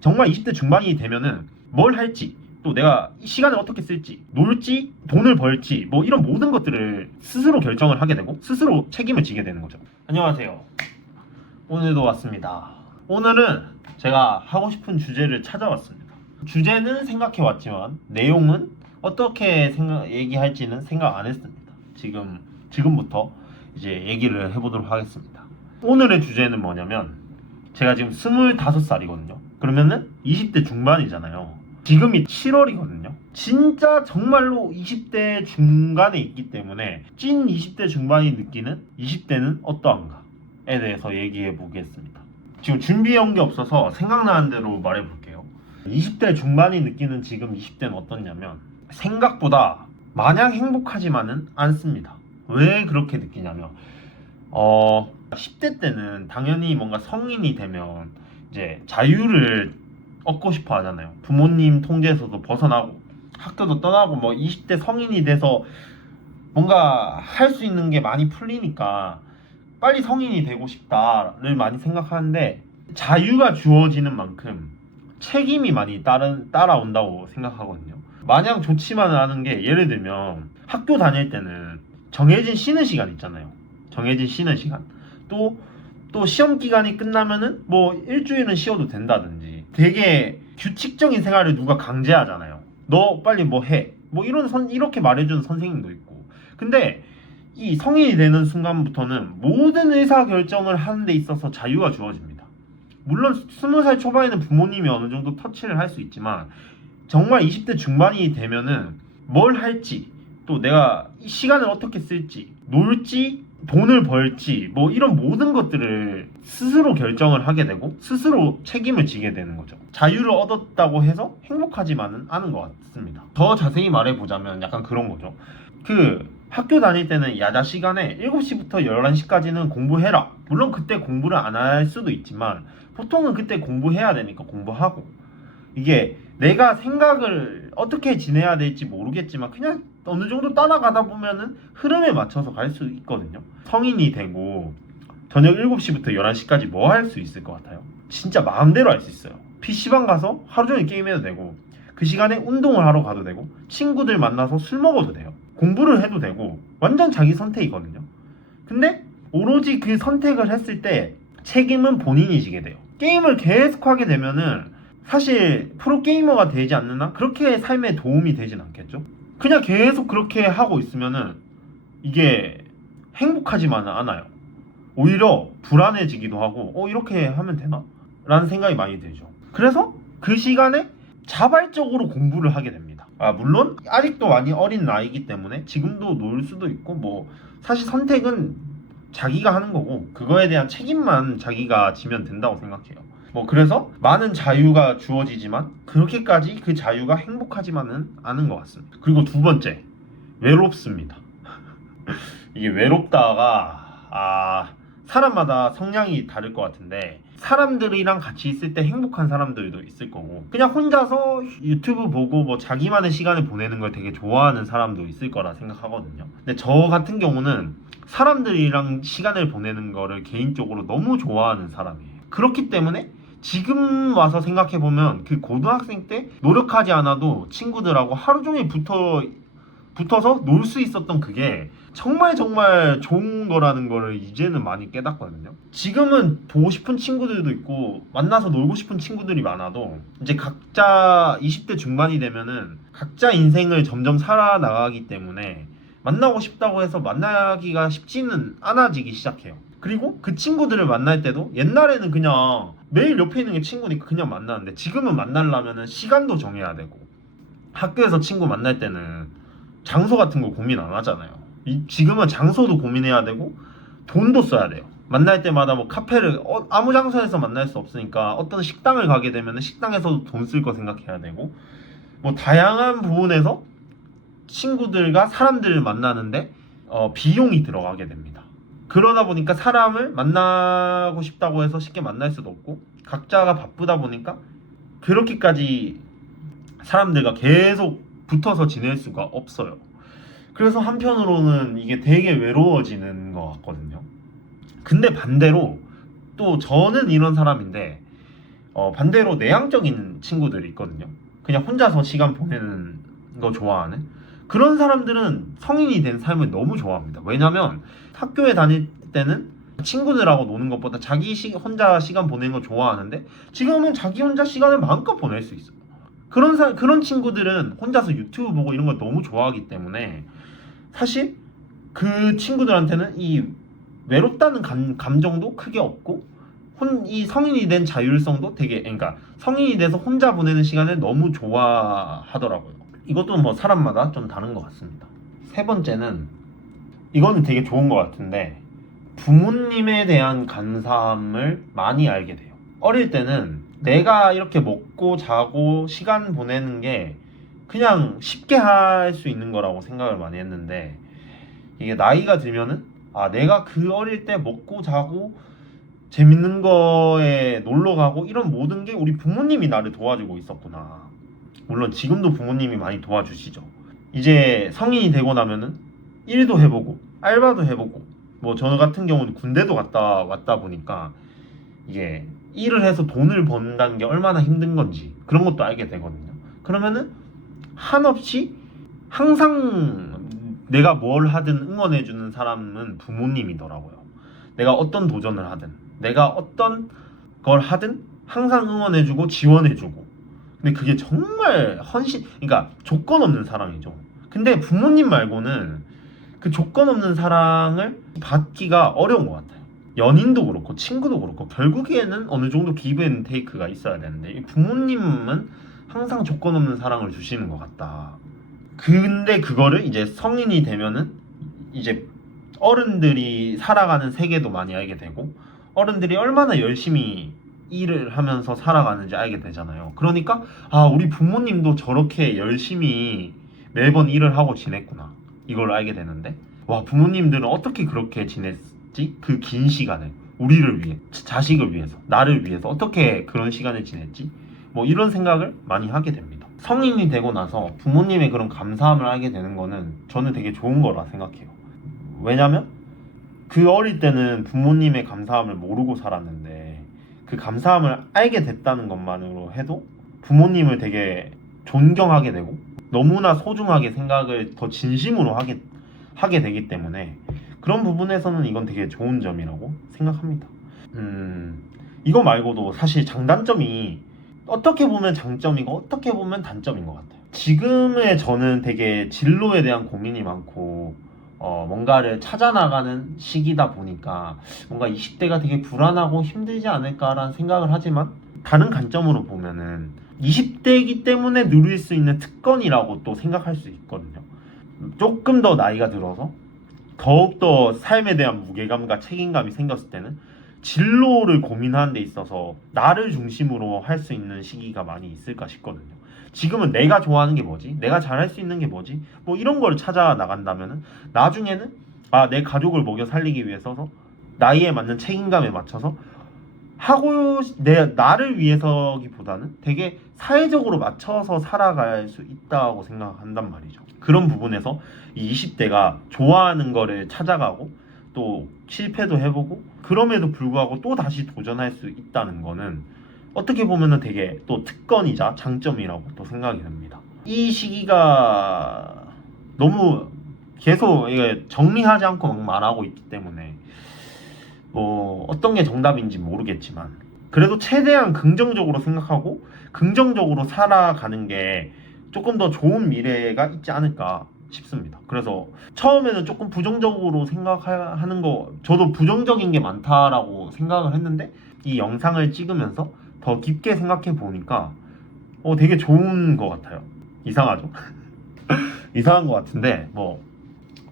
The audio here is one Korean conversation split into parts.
정말 20대 중반이 되면은 뭘 할지, 또 내가 시간을 어떻게 쓸지, 놀지, 돈을 벌지, 뭐 이런 모든 것들을 스스로 결정을 하게 되고 스스로 책임을 지게 되는 거죠. 안녕하세요. 오늘도 왔습니다. 오늘은 제가 하고 싶은 주제를 찾아왔습니다. 주제는 생각해 왔지만 내용은 어떻게 얘기할지는 생각 안 했습니다. 지금부터 이제 얘기를 해보도록 하겠습니다. 오늘의 주제는 뭐냐면, 제가 지금 25살이거든요. 그러면은 20대 중반이잖아요. 지금이 7월이거든요. 진짜 정말로 20대 중간에 있기 때문에 찐 20대 중반이 느끼는 20대는 어떠한가에 대해서 얘기해 보겠습니다. 지금 준비해온 게 없어서 생각나는 대로 말해 볼게요. 20대 중반이 느끼는 지금 20대는 어떻냐면, 생각보다 마냥 행복하지만은 않습니다. 왜 그렇게 느끼냐면, 10대 때는 당연히 뭔가 성인이 되면 이제 자유를 얻고 싶어 하잖아요. 부모님 통제에서도 벗어나고 학교도 떠나고, 뭐 20대 성인이 돼서 뭔가 할 수 있는 게 많이 풀리니까 빨리 성인이 되고 싶다를 많이 생각하는데, 자유가 주어지는 만큼 책임이 많이 따라온다고 생각하거든요. 마냥 좋지만은 않은 게, 예를 들면 학교 다닐 때는 정해진 쉬는 시간 있잖아요. 정해진 쉬는 시간. 또 시험 기간이 끝나면은 뭐 일주일은 쉬어도 된다든지, 되게 규칙적인 생활을 누가 강제하잖아요. 너 빨리 뭐 해. 뭐 이렇게 말해주는 선생님도 있고. 근데 이 성인이 되는 순간부터는 모든 의사 결정을 하는 데 있어서 자유가 주어집니다. 물론 20살 초반에는 부모님이 어느 정도 터치를 할 수 있지만, 정말 20대 중반이 되면은 뭘 할지, 또 내가 이 시간을 어떻게 쓸지, 놀지, 돈을 벌지, 뭐 이런 모든 것들을 스스로 결정을 하게 되고 스스로 책임을 지게 되는 거죠. 자유를 얻었다고 해서 행복하지만은 않은 것 같습니다. 더 자세히 말해보자면 약간 그런 거죠. 학교 다닐 때는 야자 시간에 7시부터 11시까지는 공부해라. 물론 그때 공부를 안 할 수도 있지만 보통은 그때 공부해야 되니까 공부하고, 이게 내가 생각을 어떻게 지내야 될지 모르겠지만 그냥 어느 정도 따라가다 보면은 흐름에 맞춰서 갈 수 있거든요. 성인이 되고 저녁 7시부터 11시까지 뭐 할 수 있을 것 같아요? 진짜 마음대로 할 수 있어요. PC방 가서 하루 종일 게임해도 되고, 그 시간에 운동을 하러 가도 되고, 친구들 만나서 술 먹어도 돼요. 공부를 해도 되고, 완전 자기 선택이거든요. 근데 오로지 그 선택을 했을 때 책임은 본인이 지게 돼요. 게임을 계속 하게 되면은 사실 프로게이머가 되지 않는 한 그렇게 삶에 도움이 되진 않겠죠. 그냥 계속 그렇게 하고 있으면은 이게 행복하지만은 않아요. 오히려 불안해지기도 하고, 이렇게 하면 되나? 라는 생각이 많이 들죠. 그래서 그 시간에 자발적으로 공부를 하게 됩니다. 물론 아직도 많이 어린 나이이기 때문에 지금도 놀 수도 있고, 뭐 사실 선택은 자기가 하는 거고 그거에 대한 책임만 자기가 지면 된다고 생각해요. 뭐 그래서 많은 자유가 주어지지만 그렇게까지 그 자유가 행복하지만은 않은 것 같습니다. 그리고 두 번째, 외롭습니다. 이게 외롭다가 사람마다 성향이 다를 것 같은데, 사람들이랑 같이 있을 때 행복한 사람들도 있을 거고, 그냥 혼자서 유튜브 보고 뭐 자기만의 시간을 보내는 걸 되게 좋아하는 사람도 있을 거라 생각하거든요. 근데 저 같은 경우는 사람들이랑 시간을 보내는 거를 개인적으로 너무 좋아하는 사람이에요. 그렇기 때문에 지금 와서 생각해보면 그 고등학생 때 노력하지 않아도 친구들하고 하루 종일 붙어서 놀 수 있었던 그게 정말 정말 좋은 거라는 거를 이제는 많이 깨닫거든요. 지금은 보고 싶은 친구들도 있고 만나서 놀고 싶은 친구들이 많아도, 이제 각자 20대 중반이 되면은 각자 인생을 점점 살아나가기 때문에 만나고 싶다고 해서 만나기가 쉽지는 않아지기 시작해요. 그리고 그 친구들을 만날 때도 옛날에는 그냥 매일 옆에 있는 게 친구니까 그냥 만나는데, 지금은 만나려면은 시간도 정해야 되고, 학교에서 친구 만날 때는 장소 같은 거 고민 안 하잖아요. 지금은 장소도 고민해야 되고 돈도 써야 돼요. 만날 때마다 뭐 카페를 아무 장소에서 만날 수 없으니까 어떤 식당을 가게 되면 식당에서도 돈 쓸 거 생각해야 되고, 뭐 다양한 부분에서 친구들과 사람들을 만나는데 비용이 들어가게 됩니다. 그러다 보니까 사람을 만나고 싶다고 해서 쉽게 만날 수도 없고, 각자가 바쁘다 보니까 그렇게까지 사람들과 계속 붙어서 지낼 수가 없어요. 그래서 한편으로는 이게 되게 외로워지는 것 같거든요. 근데 반대로 또 저는 이런 사람인데, 반대로 내향적인 친구들이 있거든요. 그냥 혼자서 시간 보내는 거 좋아하는 그런 사람들은 성인이 된 삶을 너무 좋아합니다. 왜냐면 학교에 다닐 때는 친구들하고 노는 것보다 혼자 시간 보내는 거 좋아하는데 지금은 자기 혼자 시간을 마음껏 보낼 수 있어요. 그런 친구들은 혼자서 유튜브 보고 이런 걸 너무 좋아하기 때문에 사실 그 친구들한테는 이 외롭다는 감정도 크게 없고 이 성인이 된 자율성도 되게, 그러니까 성인이 돼서 혼자 보내는 시간을 너무 좋아하더라고요. 이것도 뭐 사람마다 좀 다른 것 같습니다. 세 번째는 이거는 되게 좋은 것 같은데 부모님에 대한 감사함을 많이 알게 돼요. 어릴 때는 내가 이렇게 먹고 자고 시간 보내는 게 그냥 쉽게 할 수 있는 거라고 생각을 많이 했는데 이게 나이가 들면은 내가 그 어릴 때 먹고 자고 재밌는 거에 놀러 가고 이런 모든 게 우리 부모님이 나를 도와주고 있었구나. 물론 지금도 부모님이 많이 도와주시죠. 이제 성인이 되고 나면은 일도 해보고 알바도 해보고 뭐 저 같은 경우는 군대도 갔다 왔다 보니까 이게 일을 해서 돈을 번다는 게 얼마나 힘든 건지 그런 것도 알게 되거든요. 그러면은 한없이 항상 내가 뭘 하든 응원해주는 사람은 부모님이더라고요. 내가 어떤 도전을 하든 내가 어떤 걸 하든 항상 응원해주고 지원해주고 근데 그게 정말 그러니까 조건 없는 사랑이죠. 근데 부모님 말고는 그 조건 없는 사랑을 받기가 어려운 것 같아요. 연인도 그렇고 친구도 그렇고 결국에는 어느 정도 기브 앤 테이크가 있어야 되는데 이 부모님은 항상 조건 없는 사랑을 주시는 것 같다. 근데 그거를 이제 성인이 되면은 이제 어른들이 살아가는 세계도 많이 알게 되고 어른들이 얼마나 열심히 일을 하면서 살아가는지 알게 되잖아요. 그러니까 우리 부모님도 저렇게 열심히 매번 일을 하고 지냈구나 이걸 알게 되는데 와 부모님들은 어떻게 그렇게 지냈지? 그 긴 시간을 우리를 위해 자식을 위해서 나를 위해서 어떻게 그런 시간을 지냈지? 뭐 이런 생각을 많이 하게 됩니다. 성인이 되고 나서 부모님의 그런 감사함을 알게 되는 거는 저는 되게 좋은 거라 생각해요. 왜냐면 그 어릴 때는 부모님의 감사함을 모르고 살았는데 그 감사함을 알게 됐다는 것만으로 해도 부모님을 되게 존경하게 되고 너무나 소중하게 생각을 더 진심으로 하게 되기 때문에 그런 부분에서는 이건 되게 좋은 점이라고 생각합니다. 이거 말고도 사실 장단점이 어떻게 보면 장점이고 어떻게 보면 단점인 것 같아요. 지금의 저는 되게 진로에 대한 고민이 많고 뭔가를 찾아나가는 시기다 보니까 뭔가 20대가 되게 불안하고 힘들지 않을까라는 생각을 하지만 다른 관점으로 보면은 20대이기 때문에 누릴 수 있는 특권이라고 또 생각할 수 있거든요. 조금 더 나이가 들어서 더욱더 삶에 대한 무게감과 책임감이 생겼을 때는 진로를 고민하는 데 있어서 나를 중심으로 할 수 있는 시기가 많이 있을까 싶거든요. 지금은 내가 좋아하는 게 뭐지? 내가 잘할 수 있는 게 뭐지? 뭐 이런 걸 찾아 나간다면은 나중에는 내 가족을 먹여 살리기 위해서 나이에 맞는 책임감에 맞춰서 나를 위해서기보다는 되게 사회적으로 맞춰서 살아갈 수 있다고 생각한단 말이죠. 그런 부분에서 이 20대가 좋아하는 거를 찾아가고 또 실패도 해보고 그럼에도 불구하고 또 다시 도전할 수 있다는 거는 어떻게 보면은 되게 또 특권이자 장점이라고 또 생각이 듭니다. 이 시기가 너무 계속 이게 정리하지 않고 막 말하고 있기 때문에 뭐 어떤 게 정답인지 모르겠지만 그래도 최대한 긍정적으로 생각하고 긍정적으로 살아가는 게 조금 더 좋은 미래가 있지 않을까 싶습니다. 그래서 처음에는 조금 부정적으로 생각하는 거 저도 부정적인 게 많다라고 생각을 했는데 이 영상을 찍으면서 더 깊게 생각해 보니까 되게 좋은 것 같아요. 이상하죠? 이상한 것 같은데 뭐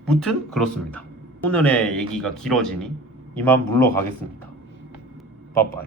무튼 그렇습니다. 오늘의 얘기가 길어지니 이만 물러가겠습니다. 빠빠이.